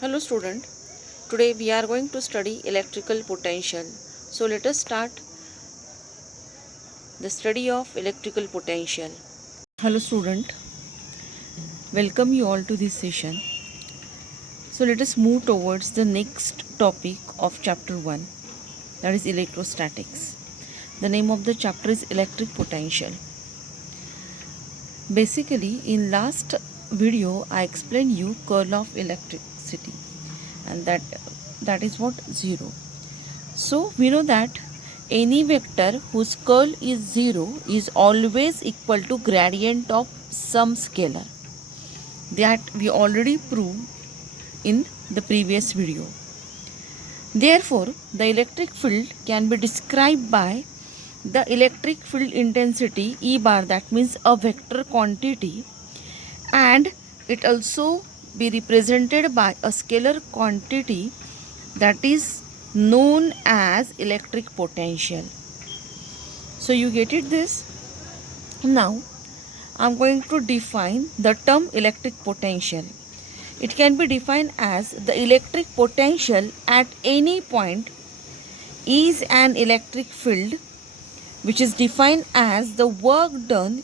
Hello student, today we are going to study electrical potential. So let us start the study of electrical potential. Hello student, welcome you all to this session. So let us move towards the next topic of chapter 1, that is electrostatics. The name of the chapter is electric potential. Basically in last video I explained you curl of electricity, and that is what? 0. So we know that any vector whose curl is 0 is always equal to gradient of some scalar. That we already proved in the previous video. Therefore, the electric field can be described by the electric field intensity E bar, that means a vector quantity, and it also be represented by a scalar quantity that is known as electric potential. So you get it this? Now I am going to define the term electric potential. It can be defined as the electric potential at any point is an electric field which is defined as the work done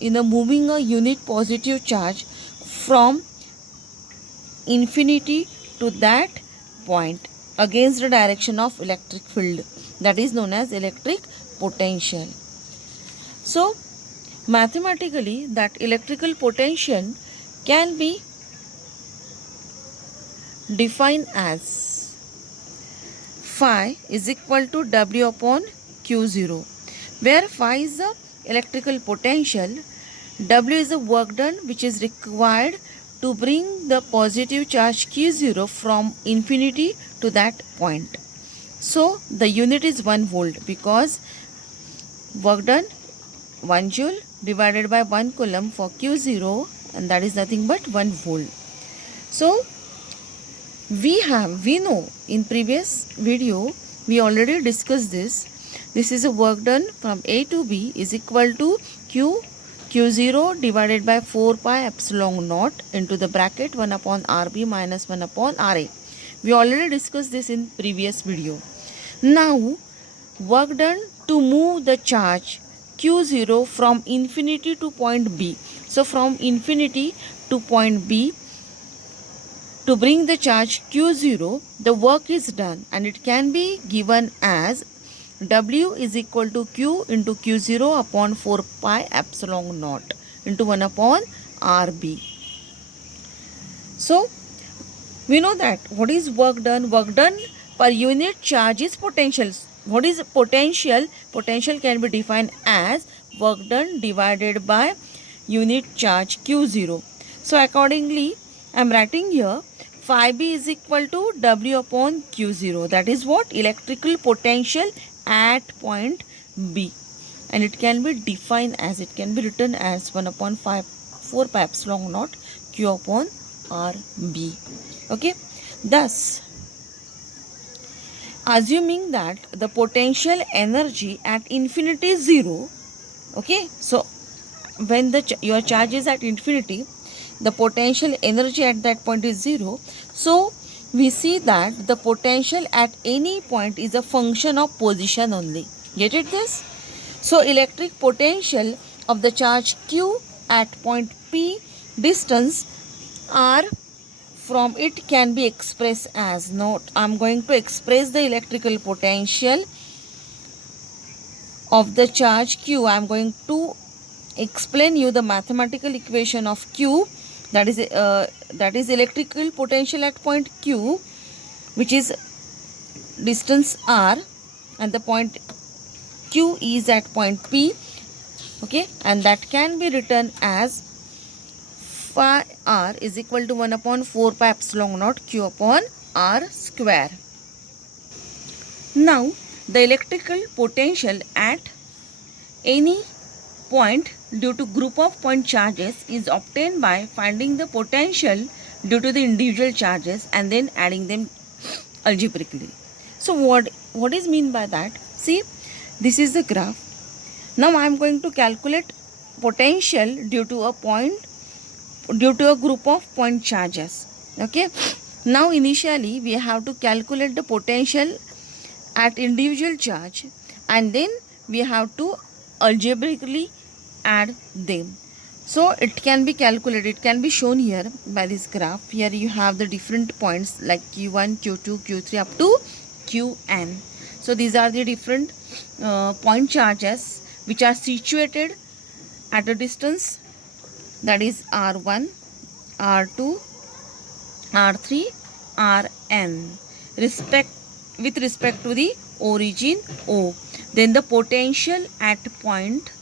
in moving a unit positive charge from infinity to that point against the direction of electric field, that is known as electric potential. So mathematically that electrical potential can be defined as phi is equal to W upon Q0, where phi is the electrical potential, W is the work done which is required to bring the positive charge Q0 from infinity to that point. So the unit is 1 volt because work done 1 joule divided by 1 coulomb for Q0, and that is nothing but 1 volt. So we know in previous video we already discussed this. This is a work done from A to B is equal to Q0 divided by 4 pi epsilon naught into the bracket 1 upon RB minus 1 upon RA. We already discussed this in previous video. Now work done to move the charge Q0 from infinity to point B. So from infinity to point B, to bring the charge Q0, the work is done, and it can be given as W is equal to Q into Q0 upon 4 pi epsilon naught into 1 upon RB. So we know that what is work done? Work done per unit charge is potential. What is potential? Potential can be defined as work done divided by unit charge Q0. So accordingly, I am writing here phi B is equal to W upon Q0. That is what? Electrical potential at point B. And it can be defined as, it can be written as 1 upon 4 pi epsilon naught Q upon RB. Okay. Thus, assuming that the potential energy at infinity is 0, okay, so when your charge is at infinity, the potential energy at that point is 0. So we see that the potential at any point is a function of position only. Get it this? So electric potential of the charge Q at point P distance R from it can be expressed as, note, I am going to express the electrical potential of the charge Q. I am going to explain you the mathematical equation of Q, that is electrical potential at point Q, which is distance R, and the point Q is at point P, okay, and that can be written as phi R is equal to 1 upon 4 pi epsilon naught Q upon R square. Now the electrical potential at any point due to group of point charges is obtained by finding the potential due to the individual charges and then adding them algebraically. So what is mean by that? See, this is the graph. Now I am going to calculate potential due to a group of point charges. Okay, Now initially we have to calculate the potential at individual charge, and then we have to algebraically add them. So it can be calculated, it can be shown here by this graph. Here you have the different points like q1, q2, q3 up to qn. So these are the different point charges which are situated at a distance, that is r1, r2, r3, rn, with respect to the origin O. Then the potential at point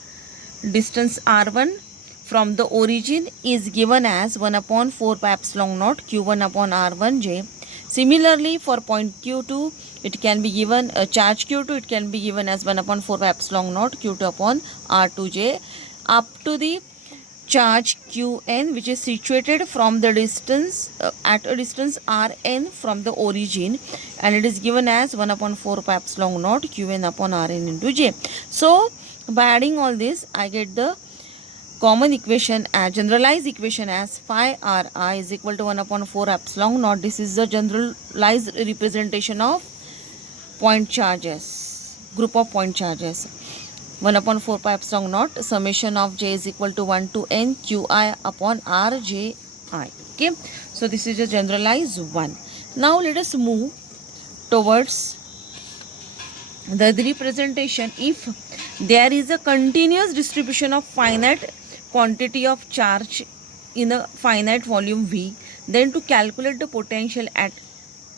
distance r1 from the origin is given as 1 upon 4 pi epsilon naught q1 upon r1j. Similarly, for point q2, it can be given charge q2, it can be given as 1 upon 4 pi epsilon naught q2 upon r2j up to the charge qn, which is situated from the distance at a distance rn from the origin, and it is given as 1 upon 4 pi epsilon naught qn upon rn into j. So by adding all this, I get the common equation as generalized equation as phi ri is equal to 1 upon 4 epsilon naught. This is the generalized representation of point charges, group of point charges. 1 upon 4 pi epsilon naught summation of j is equal to 1 to n qi upon rji. Okay, so this is a generalized one. Now let us move towards the representation. If there is a continuous distribution of finite quantity of charge in a finite volume V, then to calculate the potential at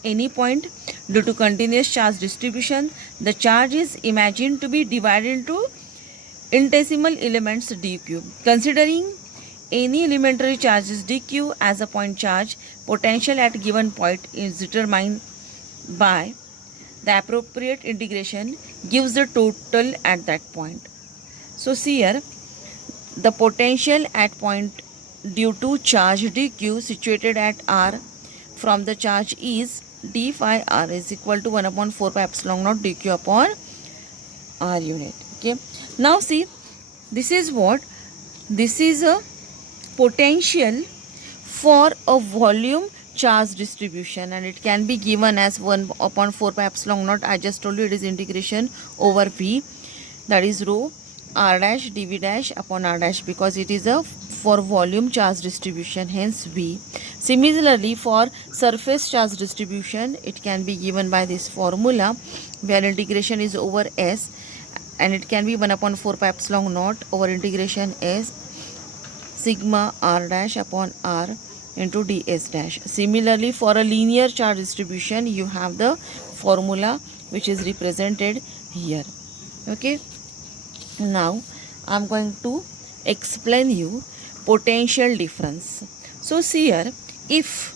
any point due to continuous charge distribution, the charge is imagined to be divided into infinitesimal elements dq. Considering any elementary charges dq as a point charge, potential at given point is determined by the appropriate integration gives the total at that point. So see here, the potential at point due to charge dq situated at r from the charge is d phi r is equal to 1 upon 4 pi epsilon naught dq upon r unit. Okay, now see, this is what, this is a potential for a volume charge distribution, and it can be given as 1 upon 4 pi epsilon naught. I just told you it is integration over v, that is rho r dash dv dash upon r dash, because it is a for volume charge distribution, hence v. Similarly, for surface charge distribution, it can be given by this formula where integration is over s, and it can be 1 upon 4 pi epsilon naught over integration s sigma r dash upon r into ds dash. Similarly, for a linear charge distribution, you have the formula which is represented here. Okay, now I am going to explain you potential difference. So see here, if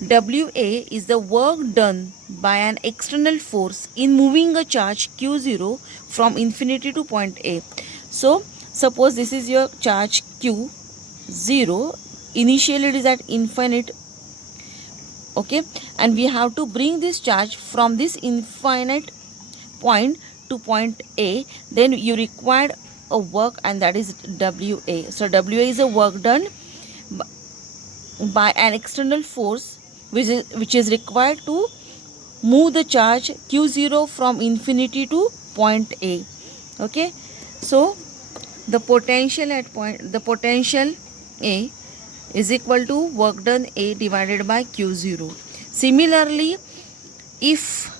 WA is the work done by an external force in moving a charge Q0 from infinity to point A. So suppose this is your charge Q0, initially it is at infinite, okay, and we have to bring this charge from this infinite point to point A, then you require a work, and that is WA. So WA is a work done by an external force which is required to move the charge Q0 from infinity to point A. Okay, so the potential at point, the potential A is equal to work done A divided by Q0. Similarly, if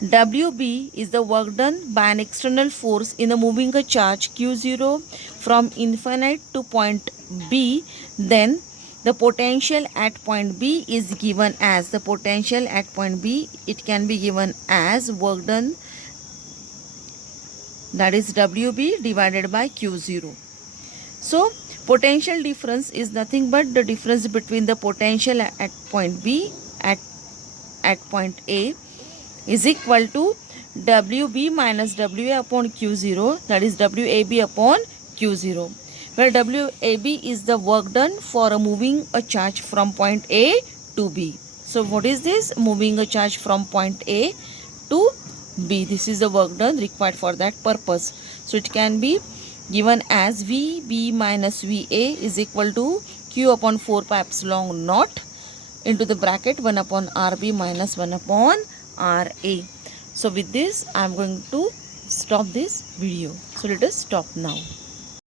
WB is the work done by an external force in moving a charge Q0 from infinite to point B, then the potential at point B is given as, the potential at point B, it can be given as work done, that is WB divided by Q0. So potential difference is nothing but the difference between the potential at point B at point A is equal to WB minus WA upon Q0, that is WAB upon Q0, where WAB is the work done for moving a charge from point A to B. So what is this? Moving a charge from point A to B. This is the work done required for that purpose. So it can be given as VB minus VA is equal to Q upon 4 pi epsilon naught into the bracket 1 upon RB minus 1 upon RA. So with this I am going to stop this video. So let us stop now.